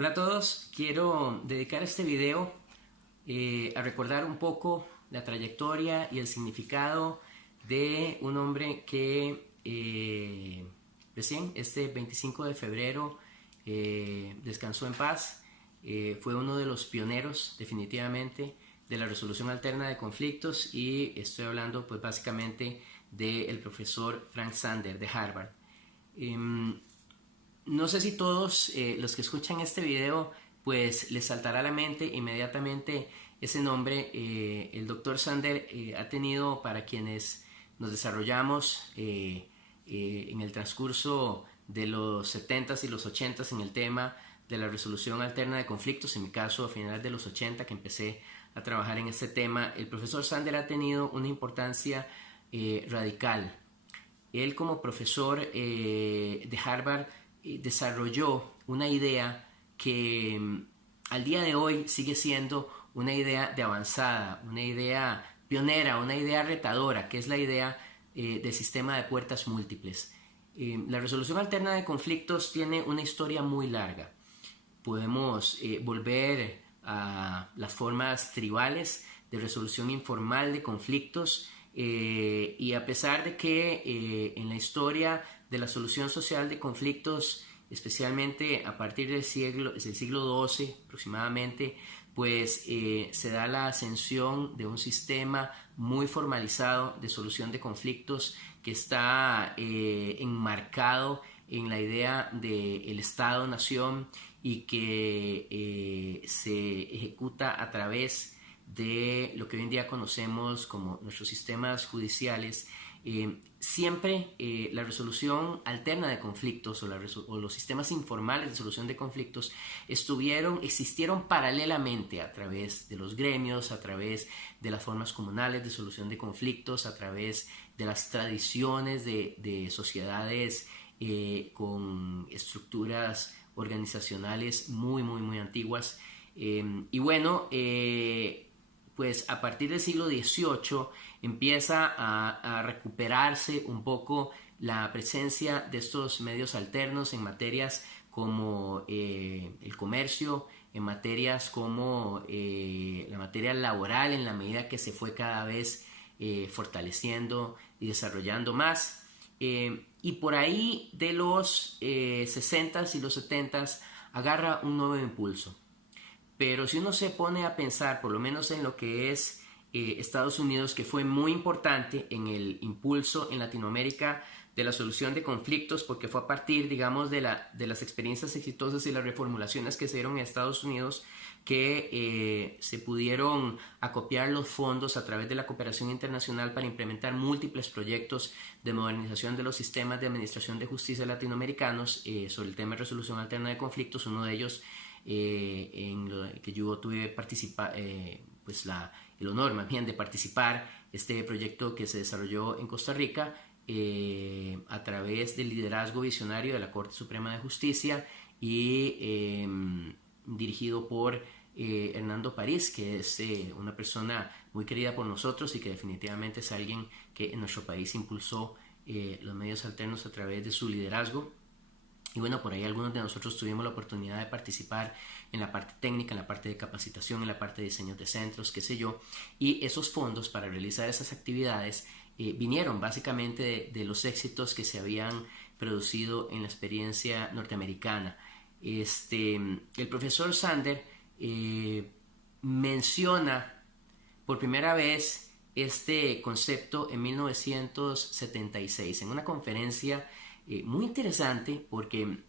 Hola a todos, quiero dedicar este video a recordar un poco la trayectoria y el significado de un hombre que recién, este 25 de febrero, descansó en paz. Fue uno de los pioneros definitivamente de la resolución alterna de conflictos, y estoy hablando pues básicamente del profesor Frank Sander de Harvard. No sé si todos los que escuchan este video pues les saltará a la mente inmediatamente ese nombre. El doctor Sander ha tenido, para quienes nos desarrollamos en el transcurso de los 70s y los 80s en el tema de la resolución alterna de conflictos, en mi caso a finales de los 80 que empecé a trabajar en este tema, el profesor Sander ha tenido una importancia radical. Él, como profesor de Harvard, desarrolló una idea que al día de hoy sigue siendo una idea de avanzada, una idea pionera, una idea retadora, que es la idea del sistema de puertas múltiples. La resolución alterna de conflictos tiene una historia muy larga. Podemos volver a las formas tribales de resolución informal de conflictos, y a pesar de que en la historia de la solución social de conflictos, especialmente a partir del siglo XII aproximadamente, pues se da la ascensión de un sistema muy formalizado de solución de conflictos que está enmarcado en la idea del Estado-Nación y que se ejecuta a través de lo que hoy en día conocemos como nuestros sistemas judiciales. Siempre la resolución alterna de conflictos o los sistemas informales de solución de conflictos existieron paralelamente a través de los gremios, a través de las formas comunales de solución de conflictos, a través de las tradiciones de sociedades con estructuras organizacionales muy antiguas. Y bueno, pues a partir del siglo XVIII empieza a recuperarse un poco la presencia de estos medios alternos en materias como el comercio, en materias como la materia laboral, en la medida que se fue cada vez fortaleciendo y desarrollando más. Y por ahí de los 60s y los 70s agarra un nuevo impulso. Pero si uno se pone a pensar, por lo menos en lo que es Estados Unidos, que fue muy importante en el impulso en Latinoamérica de la solución de conflictos, porque fue a partir, digamos, de las experiencias exitosas y las reformulaciones que se dieron en Estados Unidos que se pudieron acopiar los fondos a través de la cooperación internacional para implementar múltiples proyectos de modernización de los sistemas de administración de justicia latinoamericanos sobre el tema de resolución alterna de conflictos. Uno de ellos en lo que yo tuve pues el honor más bien de participar, este proyecto que se desarrolló en Costa Rica a través del liderazgo visionario de la Corte Suprema de Justicia y dirigido por Hernando París, que es una persona muy querida por nosotros y que definitivamente es alguien que en nuestro país impulsó los medios alternos a través de su liderazgo. Y bueno, por ahí algunos de nosotros tuvimos la oportunidad de participar en la parte técnica, en la parte de capacitación, en la parte de diseño de centros, qué sé yo. Y esos fondos para realizar esas actividades vinieron básicamente de los éxitos que se habían producido en la experiencia norteamericana. El profesor Sander menciona por primera vez este concepto en 1976 en una conferencia muy interesante, porque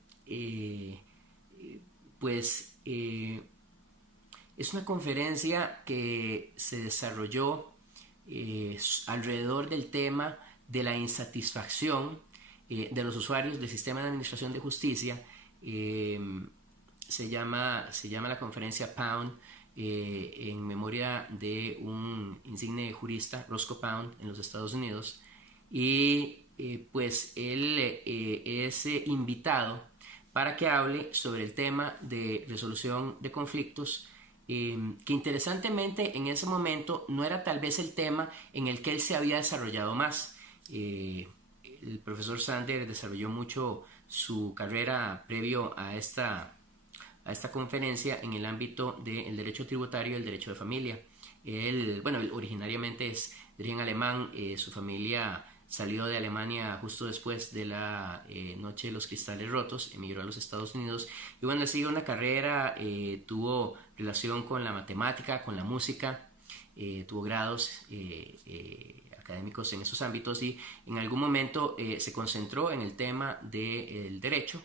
es una conferencia que se desarrolló alrededor del tema de la insatisfacción de los usuarios del sistema de administración de justicia. Se llama la conferencia Pound, en memoria de un insigne jurista, Roscoe Pound, en los Estados Unidos. Y pues él es invitado para que hable sobre el tema de resolución de conflictos, que interesantemente en ese momento no era tal vez el tema en el que él se había desarrollado más. El profesor Sander desarrolló mucho su carrera previo a esta a esta conferencia en el ámbito del derecho tributario y el derecho de familia. Él originariamente es de origen alemán, su familia salió de Alemania justo después de la Noche de los Cristales Rotos, emigró a los Estados Unidos y bueno, siguió una carrera, tuvo relación con la matemática, con la música, tuvo grados académicos en esos ámbitos y en algún momento se concentró en el tema del derecho,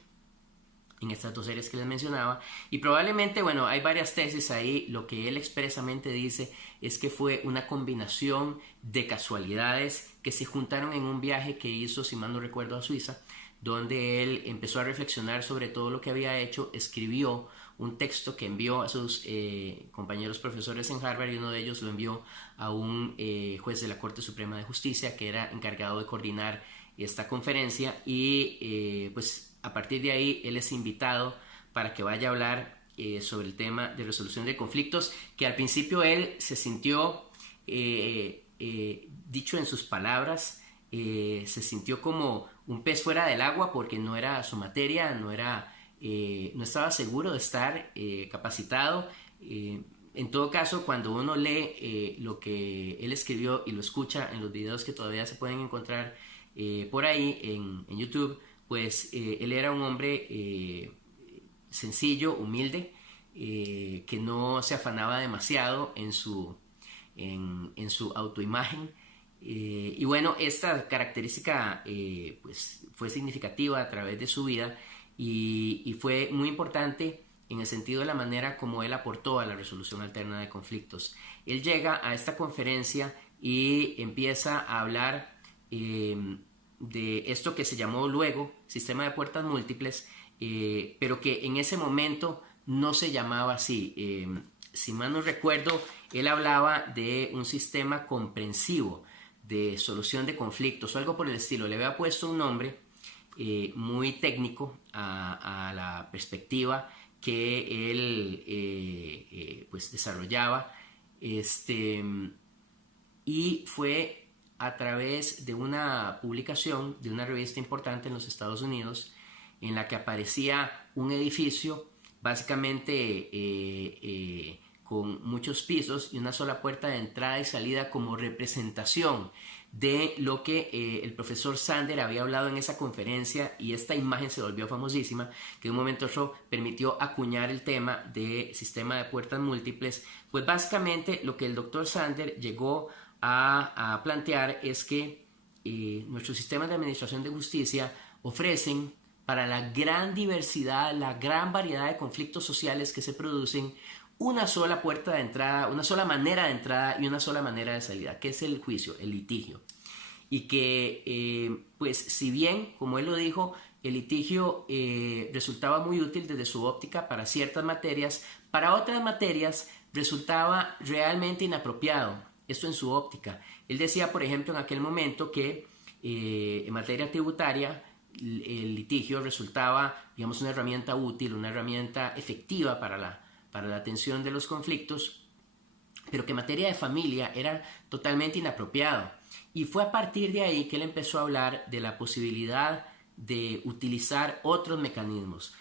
en estas dos áreas que les mencionaba, y probablemente, bueno, hay varias tesis ahí. Lo que él expresamente dice es que fue una combinación de casualidades que se juntaron en un viaje que hizo, si mal no recuerdo, a Suiza, donde él empezó a reflexionar sobre todo lo que había hecho, escribió un texto que envió a sus compañeros profesores en Harvard y uno de ellos lo envió a un juez de la Corte Suprema de Justicia que era encargado de coordinar esta conferencia y pues a partir de ahí él es invitado para que vaya a hablar sobre el tema de resolución de conflictos, que al principio él se sintió, dicho en sus palabras, se sintió como un pez fuera del agua porque no era su materia, no estaba seguro de estar capacitado. En todo caso, cuando uno lee lo que él escribió y lo escucha en los videos que todavía se pueden encontrar por ahí en YouTube, pues él era un hombre sencillo, humilde, que no se afanaba demasiado en su autoimagen. Y bueno, esta característica pues fue significativa a través de su vida y fue muy importante en el sentido de la manera como él aportó a la resolución alterna de conflictos. Él llega a esta conferencia y empieza a hablar de esto que se llamó luego sistema de puertas múltiples, pero que en ese momento no se llamaba así. Si mal no recuerdo, él hablaba de un sistema comprensivo de solución de conflictos o algo por el estilo. Le había puesto un nombre muy técnico a la perspectiva que él pues desarrollaba, y fue a través de una publicación de una revista importante en los Estados Unidos en la que aparecía un edificio básicamente con muchos pisos y una sola puerta de entrada y salida como representación de lo que el profesor Sander había hablado en esa conferencia, y esta imagen se volvió famosísima, que de un momento a otro permitió acuñar el tema de sistema de puertas múltiples. Pues básicamente lo que el doctor Sander llegó a plantear es que nuestros sistemas de administración de justicia ofrecen para la gran diversidad, la gran variedad de conflictos sociales que se producen, una sola puerta de entrada, una sola manera de entrada y una sola manera de salida, que es el juicio, el litigio. Y que, pues, si bien, como él lo dijo, el litigio resultaba muy útil desde su óptica para ciertas materias, para otras materias resultaba realmente inapropiado. Esto en su óptica. Él decía, por ejemplo, en aquel momento que en materia tributaria el litigio resultaba, digamos, una herramienta útil, una herramienta efectiva para la atención de los conflictos, pero que en materia de familia era totalmente inapropiado. Y fue a partir de ahí que él empezó a hablar de la posibilidad de utilizar otros mecanismos,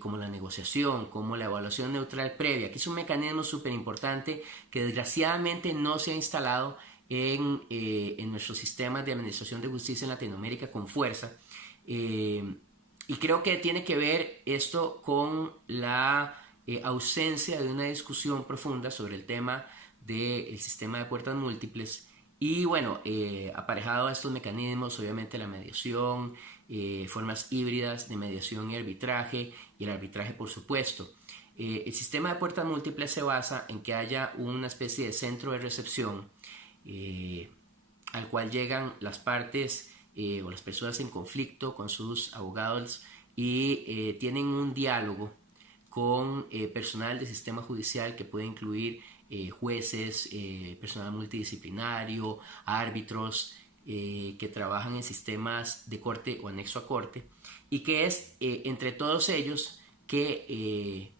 como la negociación, como la evaluación neutral previa, que es un mecanismo súper importante que desgraciadamente no se ha instalado en nuestros sistemas de administración de justicia en Latinoamérica con fuerza. Y creo que tiene que ver esto con la ausencia de una discusión profunda sobre el tema del sistema de puertas múltiples. Y bueno, aparejado a estos mecanismos, obviamente la mediación, formas híbridas de mediación y arbitraje el arbitraje, por supuesto. El sistema de puertas múltiples se basa en que haya una especie de centro de recepción al cual llegan las partes o las personas en conflicto con sus abogados y tienen un diálogo con personal del sistema judicial que puede incluir jueces, personal multidisciplinario, árbitros que trabajan en sistemas de corte o anexo a corte, y que es entre todos ellos que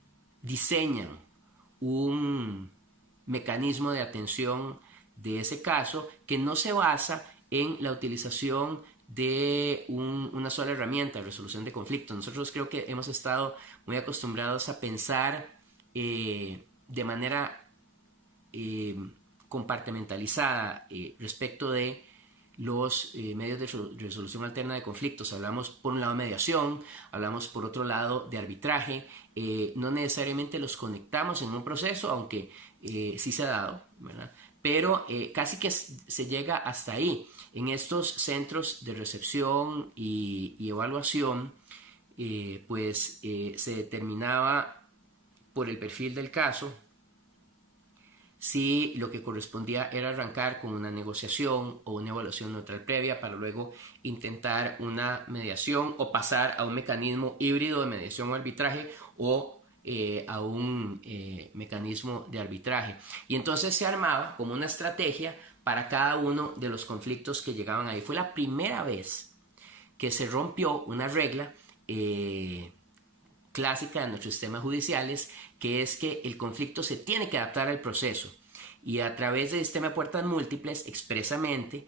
diseñan un mecanismo de atención de ese caso que no se basa en la utilización de una sola herramienta, resolución de conflictos. Nosotros creo que hemos estado muy acostumbrados a pensar de manera compartimentalizada respecto de los medios de resolución alterna de conflictos. Hablamos por un lado de mediación, hablamos por otro lado de arbitraje. No necesariamente los conectamos en un proceso, aunque sí se ha dado, ¿verdad? Pero casi que se llega hasta ahí. En estos centros de recepción y evaluación, se determinaba por el perfil del caso si lo que correspondía era arrancar con una negociación o una evaluación neutral previa para luego intentar una mediación o pasar a un mecanismo híbrido de mediación o arbitraje o a un mecanismo de arbitraje. Y entonces se armaba como una estrategia para cada uno de los conflictos que llegaban ahí. Fue la primera vez que se rompió una regla clásica de nuestros sistemas judiciales, que es que el conflicto se tiene que adaptar al proceso, y a través del sistema de puertas múltiples expresamente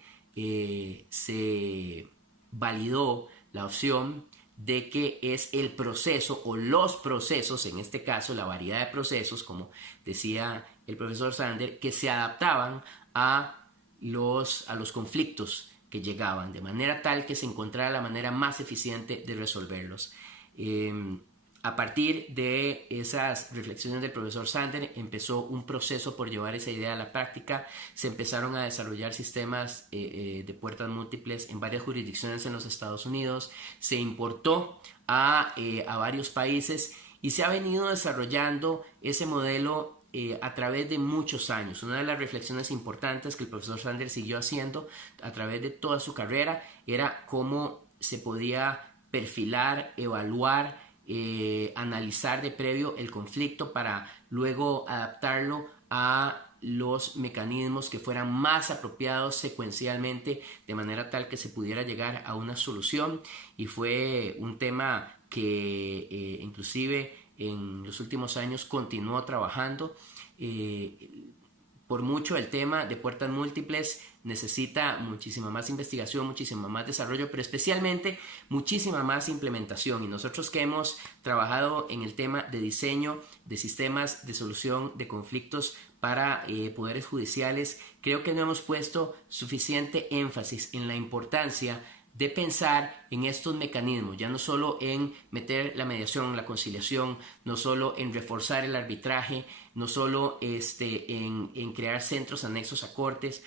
se validó la opción de que es el proceso o los procesos, en este caso la variedad de procesos, como decía el profesor Sander, que se adaptaban a los conflictos que llegaban, de manera tal que se encontrara la manera más eficiente de resolverlos. A partir de esas reflexiones del profesor Sander empezó un proceso por llevar esa idea a la práctica. Se empezaron a desarrollar sistemas de puertas múltiples en varias jurisdicciones en los Estados Unidos. Se importó a varios países y se ha venido desarrollando ese modelo a través de muchos años. Una de las reflexiones importantes que el profesor Sander siguió haciendo a través de toda su carrera era cómo se podía perfilar, evaluar, analizar de previo el conflicto para luego adaptarlo a los mecanismos que fueran más apropiados secuencialmente, de manera tal que se pudiera llegar a una solución. Y fue un tema que inclusive en los últimos años continuó trabajando. Por mucho el tema de puertas múltiples necesita muchísima más investigación, muchísimo más desarrollo, pero especialmente muchísima más implementación. Y nosotros que hemos trabajado en el tema de diseño de sistemas de solución de conflictos para poderes judiciales, creo que no hemos puesto suficiente énfasis en la importancia de pensar en estos mecanismos, ya no solo en meter la mediación, la conciliación, no solo en reforzar el arbitraje, no solo en crear centros anexos a cortes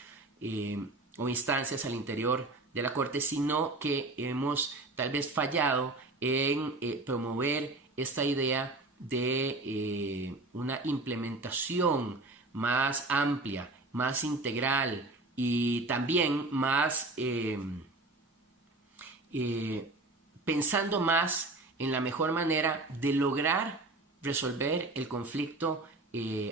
o instancias al interior de la corte, sino que hemos tal vez fallado en promover esta idea de una implementación más amplia, más integral y también más pensando más en la mejor manera de lograr resolver el conflicto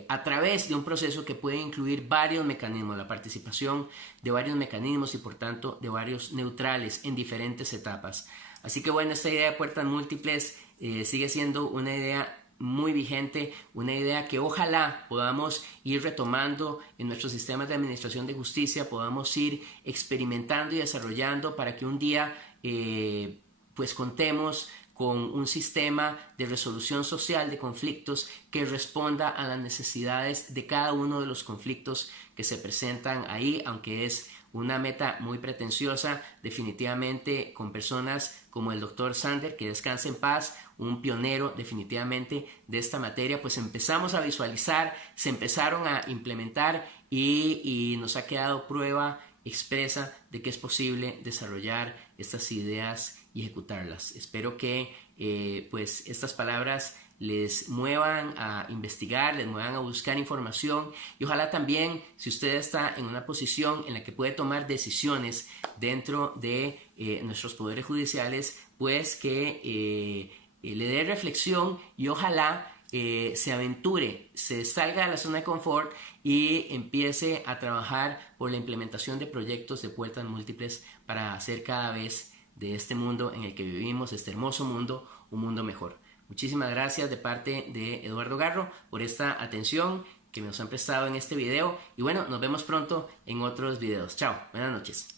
a través de un proceso que puede incluir varios mecanismos, la participación de varios mecanismos y por tanto de varios neutrales en diferentes etapas. Así que bueno, esta idea de puertas múltiples sigue siendo una idea muy vigente, una idea que ojalá podamos ir retomando en nuestros sistemas de administración de justicia, podamos ir experimentando y desarrollando para que un día pues contemos con un sistema de resolución social de conflictos que responda a las necesidades de cada uno de los conflictos que se presentan ahí, aunque es una meta muy pretenciosa, definitivamente con personas como el doctor Sander, que descanse en paz, un pionero definitivamente de esta materia, pues empezamos a visualizar, se empezaron a implementar y nos ha quedado prueba expresa de que es posible desarrollar estas ideas y ejecutarlas. Espero que pues estas palabras les muevan a investigar, les muevan a buscar información y ojalá también, si usted está en una posición en la que puede tomar decisiones dentro de nuestros poderes judiciales, pues que le dé reflexión y ojalá se aventure, se salga de la zona de confort y empiece a trabajar por la implementación de proyectos de puertas múltiples para hacer cada vez de este mundo en el que vivimos, este hermoso mundo, un mundo mejor. Muchísimas gracias de parte de Eduardo Garro por esta atención que nos han prestado en este video y bueno, nos vemos pronto en otros videos. Chao, buenas noches.